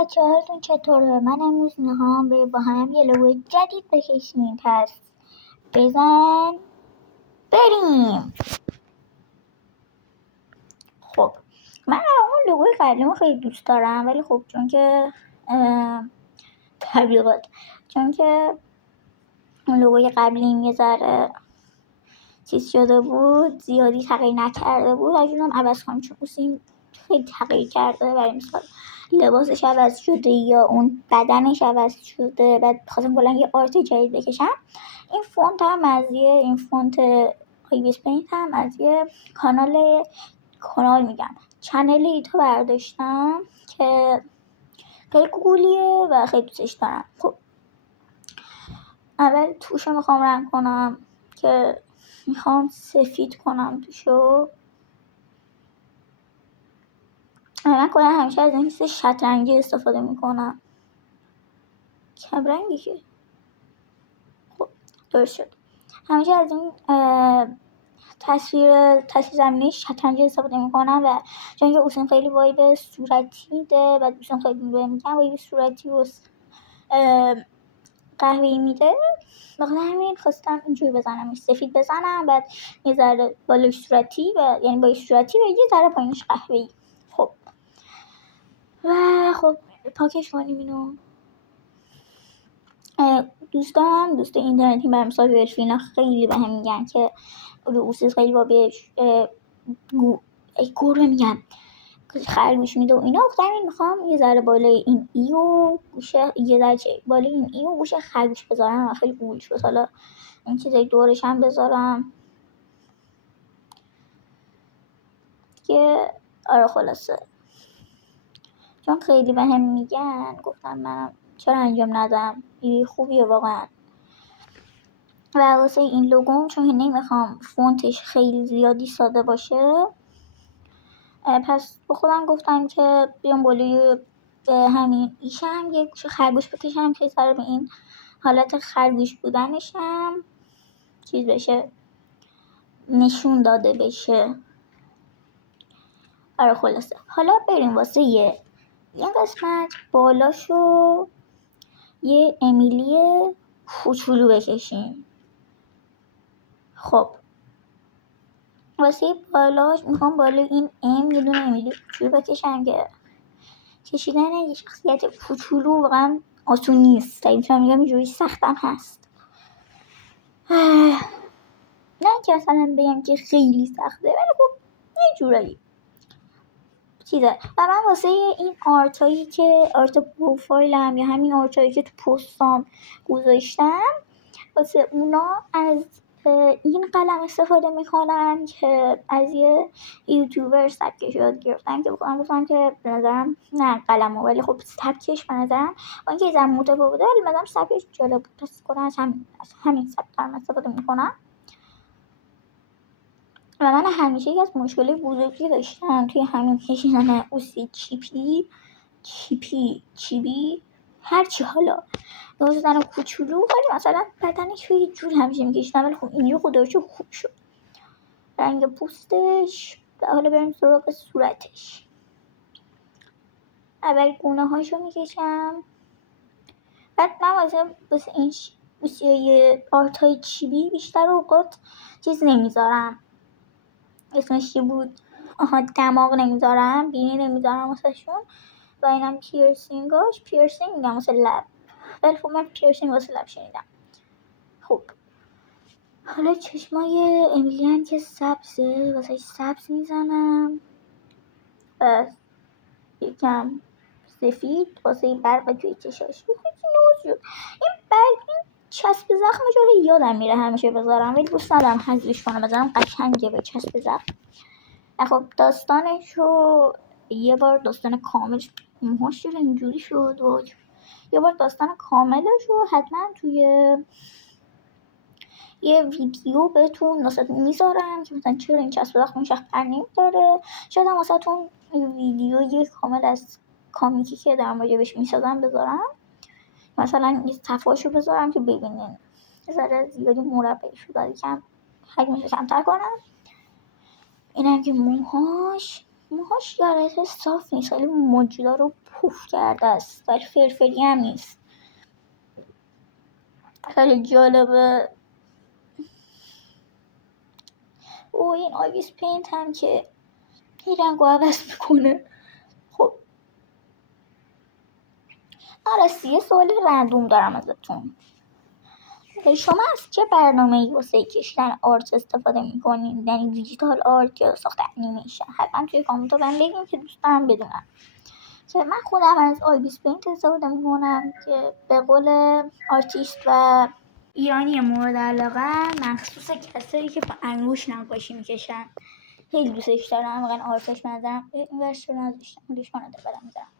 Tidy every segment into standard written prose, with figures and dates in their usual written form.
بچه هاتون چطوره؟ من امروز میخوام با هم یه لوگو جدید بکشیم. پس بزن بریم. خب من اون لوگوی قبلیمو خیلی دوست دارم، ولی خب چون که تبلیغات، چون که اون لوگوی قبلیم یه ذره چیز شده بود، زیادی تغییر نکرده بود، اگه اونم عوض کنم چون اون خیلی تغییر کرده. برای مثال لباسش عوض شده یا اون بدنش عوض شده، بعد خواستم کلا یه آرت جدید بکشم. این فونت هم از این فونت هایبیس پینت هم از یه کانال میگم چنل ایتا برداشتم که خیلی گوگلیه و خیلی دوستش دارم. خب اول توشو میخوام رنگ کنم که میخوام سفید کنم توشو. من کلا همیشه از این حس شطرنجی استفاده میکنم. کمرنگی که خب درست شد. همیشه از این تصویر زمینی شطرنجی استفاده میکنم و چون که اصلا خیلی وایب صورتی میده و دوستان خیلی میگم وایب صورتی و قهوه‌ای میده، بخاطر همین خواستم اینجوری بزنم، سفید بزنم، بعد یه ذره بالش صورتی و یعنی بالش صورتی و یه ذره پایینش قهوه‌ای. خب و خب پاکش کنیم اینو. دوست اینترنتی بر مثال ورفینا خیلی به هم میگن که رئوسش خیلی با بهش گربه میگن خرگوش میده و اینا. گفتم این میخوام یه ذره بالای این ای و گوشه یه ذره بالای این ای و گوشه خرگوش بذارم و خیلی گول شد. حالا این چیزای دورش هم بذارم که آره خلاصه چون خیلی به هم میگن گفتم منم چرا انجام ندم. این خوبیه واقعا. و واسه این لوگوم چون که نمیخوام فونتش خیلی زیادی ساده باشه، پس با خودم گفتم که بیام بالای همین ایشم یه گوشه خرگوش بکشم که سر به این حالت خرگوش بودنشم چیز بشه، نشون داده بشه. آره خلاصه حالا بریم واسه این قسمت بالاشو یه امیلی کوچولو بکشیم. خب واسه بالاش میخوام بالای این یه دونه امیلی کوچولو بکشم که کشیدن یه شخصیت کوچولو واقعا آسون نیست. میتونم میگم اینجوری سختم هست. نه که مثلا بگم که خیلی سخته، ولی خب یه جورایی چیزه. و من واسه این آرتایی که آرت پروفایلم یا همین آرتایی که تو پستام گذاشتم، واسه اونا از این قلم استفاده میکنم که از یه یوتیوبر سبکش یاد گرفتم که گفتم که به نظرم نه قلمو، ولی خب سبکش به نظرم با اینکه یه ذره متفاوته ولی به نظرم سبکش جالب بود، پس کلا از همین سبک دارم استفاده میکنم. و من همیشه از مشکل بزرگی داشتم توی همین کشیدن اوسی چیبی هرچی حالا دوزدن کوچولو، ولی مثلا بدنش یه جور همیشه میکشیدم، ولی خب اینجا خدایشو خوب شد رنگ پوستش. و حالا بریم سراغ صورتش. اول گونه هاشو میکشم، بعد من واسه این بوسیای آرت های چیبی بیشتر اوقات چیز نمیذارم، اسمش چی بود، دماغ نمیذارم، بینی نمیذارم واسه شون. و اینم پیرسینگ میگم واسه لب، ولی خب من پیرسینگ واسه لب شنیدم. خب حالا چشمای امیلیان که سبزه واسه سبز میزنم و یکم سفید واسه برق توی چشاش. خیلی نوز شد این برق، این چسب زخمش رو یادم میره همیشه بذارم، ولی دوست ندارم حذفش کنم، بذارم قشنگه به چسب زخم. خب داستانش رو یه بار داستان کاملش موهاش چرا اینجوری شد و یه بار داستان کاملش رو حتما توی یه ویدیو بهتون میذارم که مثلا چرا این چسب زخم شخص نمیداره. شاید هم واسهتون ویدیو یه کامل از کامیکی که دارم راجبش میسازم بذارم، مثلا یه صفحاشو بذارم که ببینین. یه ذره زیادی مربعی شده، یکم حجمش کمتر کنم. اینم که موهاش موهاش یارت صاف نیست، خیلی موجودا رو پوف کرده است ولی فرفری هم نیست. خیلی جالبه. او این آیویس پینت هم که این رنگ رو عوض میکنه. خب راستی سوال رندوم دارم ازتون. شما از چه برنامه‌ای واسه کشیدن آرت استفاده میکنین؟ یعنی دیجیتال آرت یا ساخت انیمیشن؟ حتما توی کامنت من بگین که دوست دارم بدونم. من خودم از آیویس پینت استفاده میکنم که به قول آرتیست و ایرانی مورد علاقه مخصوص کسایی که با انگوش نقاشی میکشن خیلی دوستش دارم. واقعا آرتاش منظرم این ورش رو نذاشتم خودش کننده بدم میذارم.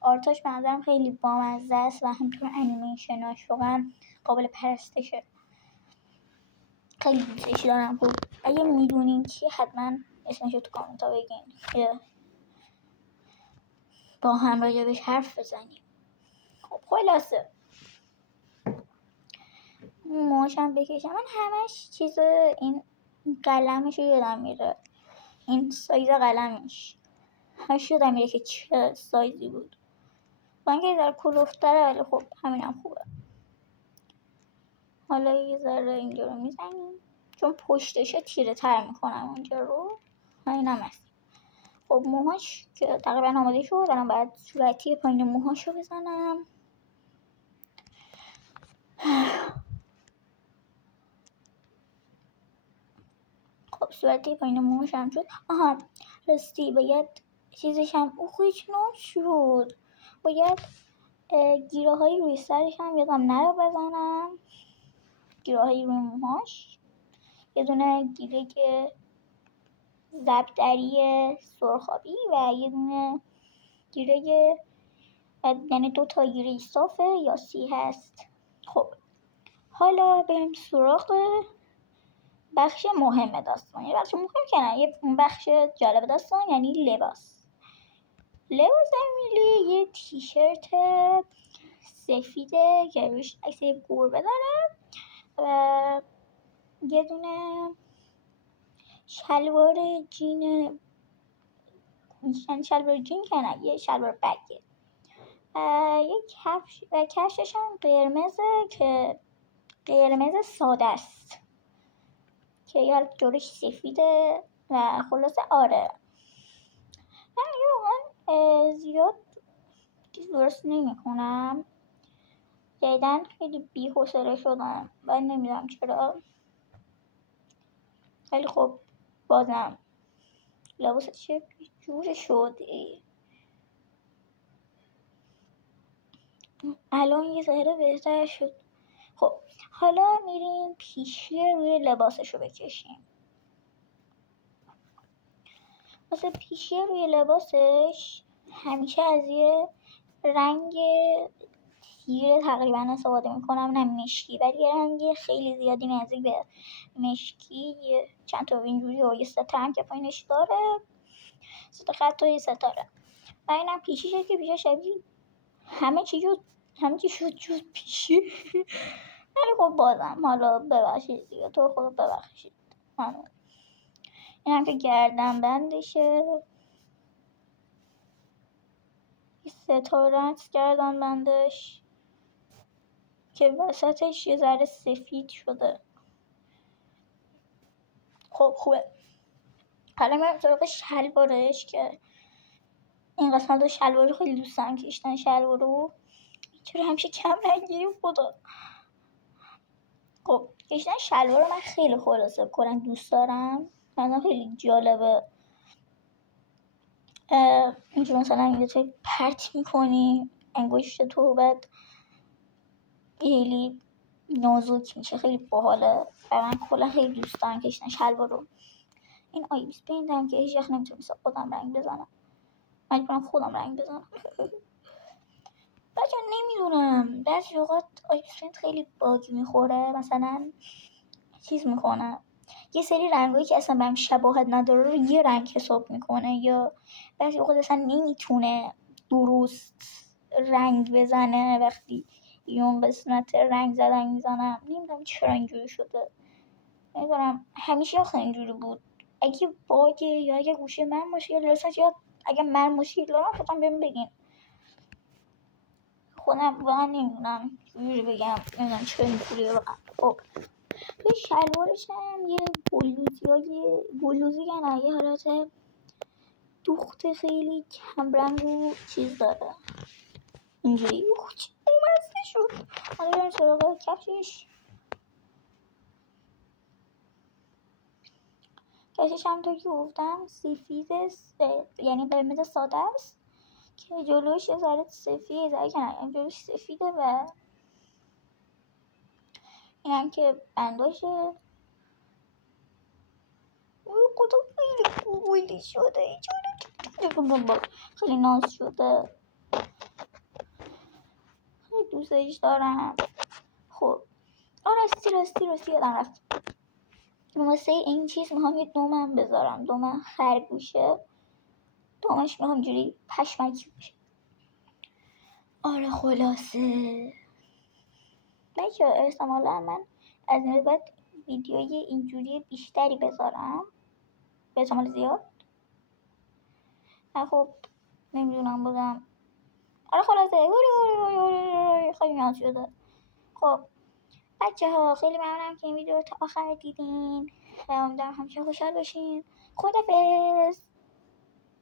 آرتاش منظرم خیلی بامزه است و همینطور انیمیشناش واقعا قابل پرستشه. خیلی دوستش دارم. خب اگه میدونین چی حتما اسمشو تو کامنت ها بگین که با هم راجبش حرف بزنیم. خب خلاصه موشم بکشم. من همش چیز این قلمش رو یادم میره، این سایز قلمش همش یادم میره که چه سایزی بود. با اینکه یه ذره کلوفتره ولی خب همینم خوبه. حالا یه ذره اینجا رو میزنیم چون پشتشه تیره تر میکنم اونجا رو. اینم هست. خب موهاش که تقریبا آماده شد الان باید صورتی پایین موهاش رو بزنم. خب صورتی پایین موهاش هم شد. آها راستی باید چیزش هم هیچ شد. باید گیره های روی سرش هم یادم نره بزنم. گیره های روی موهاش یه دونه گیره که زبدری سرخابی و یه دونه گیره یعنی 2 تا گیره صافه یا سی هست. خب حالا بریم سراغ بخش مهم داستان. یه بخش مهم که نه، یه بخش جالب داستان یعنی لباس امیلی یه تیشرت سفیده که روش عکس گربه داره و یه دونه شلوار جین، یعنی شلوار جین که نه یه شلوار بگه، یه کفش و کفشش هم قرمزه که قرمز ساده است که یه جورش سفیده و خلاصه آره من زیاد درست نمی کنم جدیدن خیلی بی حوصله شدم و نمیدونم چرا. خیلی خب بازم لباس چه جور شد الان یه ذره بهتر شد. خب حالا میریم پیشیه روی لباسشو بکشیم. واسه پیشیه روی لباسش همیشه از یه رنگ تیره تقریبا استفاده میکنم، نه مشکی ولی یه رنگ خیلی زیادی نزدیک به مشکی، چند تا اینجوری و یه ستاره که پایینش داره، 3 خط و یه ستاره و اینم پیشیشه که پیشه شبیه همه چی شد جز پیشی. ولی خب بازم حالا ببخشید دیگه، تو خدا ببخشید. این هم که گردن بندشه، ستاره است گردن بندش که وسطش یه ذره سفید شده. خب خوبه. حالا میرم سراغ شلوارش که این قسمت شلوار خیلی دوست دارم کشیدن شلوارو. چرا همیشه کم رنگی خدا. خب کشیدن شلوار من خیلی خلاصه کنن دوست دارم، مثلا خیلی جالبه. اینجا مثلا اینجا توی پرت میکنی انگشت تو بعد خیلی نازک میشه، خیلی باحاله و من کلا خیلی دوست دارم کشیدن شلوارو. این آیویس پینتم که هیچ وقت نمیتونم خودم رنگ بزنم، مجبورم خودم رنگ بزنم. بچه نمیدونم بعضی اوقات آیویس پینت خیلی باگ میخوره، مثلا چیز میکنه یه سری رنگایی که اصلا بهم شباهت نداره رو یه رنگ حساب میکنه، یا بعضی اوقات اصلا نمیتونه درست رنگ بزنه وقتی اون قسمت رنگ زدن میزنم. نمیدونم چرا اینجوری شده، نمیدونم همیشه آخه اینجوری بود اگه باگه یا اگه گوشه من مشکل داره یا اگه من مشکل دارم خودم بهم بگین. خودم واقعا نمیدونم چجوری بگم، نمیدونم چه اینجوریه واقعا. خب توی شلوارش هم یه بلوزی یه حالت دوخت خیلی کمرنگ و چیز داره اینجوری اومسته شد. حالا بریم سراغ کفشش. کفشش هم طور که گفتم سفید یعنی قرمز ساده است که جلوش یه ذره سفید یه ذره کنه جلوش سفیده و این هم که بنداشه خدا خیلی گوگلی شده خیلی ناز شده، خیلی دوستش دارم. خب راستی یادم رفت واسه این چیز میخوام یه دومم بذارم، دوم خرگوشه، دومش میخوام جوری پشمکی باشه. آره خلاصه بچه احتمالا من از این بعد ویدیوی اینجوری بیشتری بذارم به احتمال زیاد. خب نمیدونم بازم. آره خلاصه خیلی نیاز شده. خب بچه ها خیلی ممنونم که این ویدیو رو تا آخر دیدین. امیدوارم همیشه خوشحال باشین. خدافظ.